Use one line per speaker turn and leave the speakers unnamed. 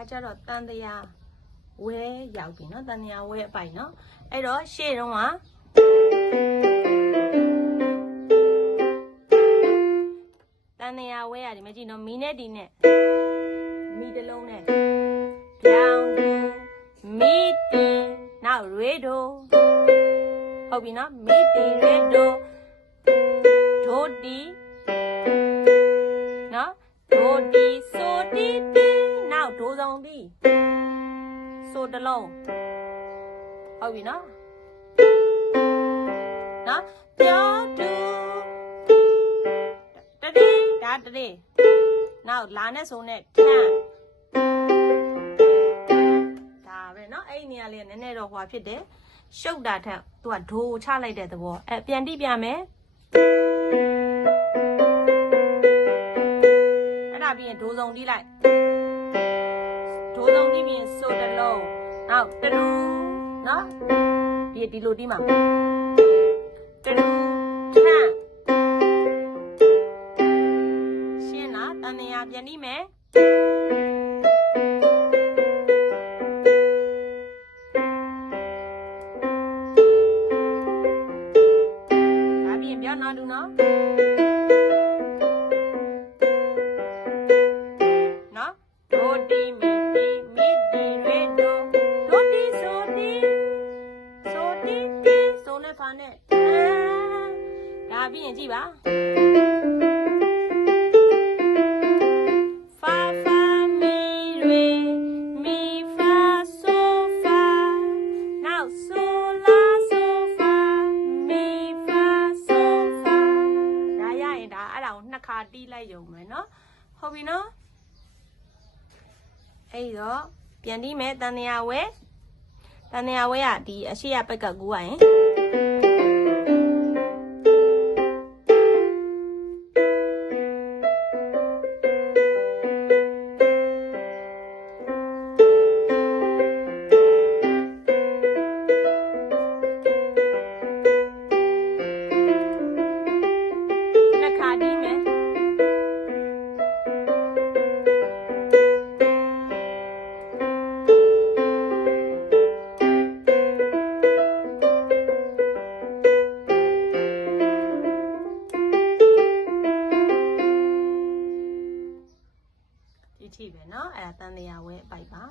အဲကြတော့တန်တရားဝဲရောက်ပြီเนาะတန်တရားဝဲအပိုင်เนาะအဲ့တော့ရှေ့တုန်းကတန်တရားဝဲရတယ်မကြည့်နော်မီနဲ့ဒီနဲ့မီတစ်လုံးနဲ့ပြောင်းတူမီတီနောက်ရေဒိုဟုတ်ပြီနော်မီတီရေဒိုဒိုတီ ဆိုတလုံးဟုတ်ပြီနော်နော်ပြောတူတတိဒါတတိနောက်လာနဲ့ဆိုနဲ့ထန်ဒါပဲနော်အဲ့နေရာလေးကနည်းနည်းတော့ဟွာဖြစ်တယ်ရှုပ်တာထက်သူကဒိုချလိုက်တဲ့သဘောအဲပြန်တိပြမယ်အဲ့ဒါပြီးရင်ဒိုစုံတိလိုက် ဒိုးဆုံးပြင်းပြင်းဆိုတစ်လုံးနောက်တလူနော်ဒီဒီလိုတီးမှာတလူထန်ရှင်းလားတန်တရာပြန်နှိမယ်ပြောင်းတော့လူနော်နော်ဒိုတီမီ နဲ့ဖာနဲ့ဒါပြီးရင်ကြည့်ပါ fa fa mi re mi fa so fa now so la so fa mi fa so fa ဒါရရင်ဒါအဲ့ဒါကိုနှစ်ခါတီးလိုက်ရုံပဲเนาะဟုတ်ပြီနော်အဲ့တော့ပြန်တီးမယ်တန်တရာဝဲတန်တရာဝဲကဒီအရှိရဘက်ကကူရရင် ထိပဲเนาะအဲ့ဒါတန်လျာဝဲပိုက်ပါ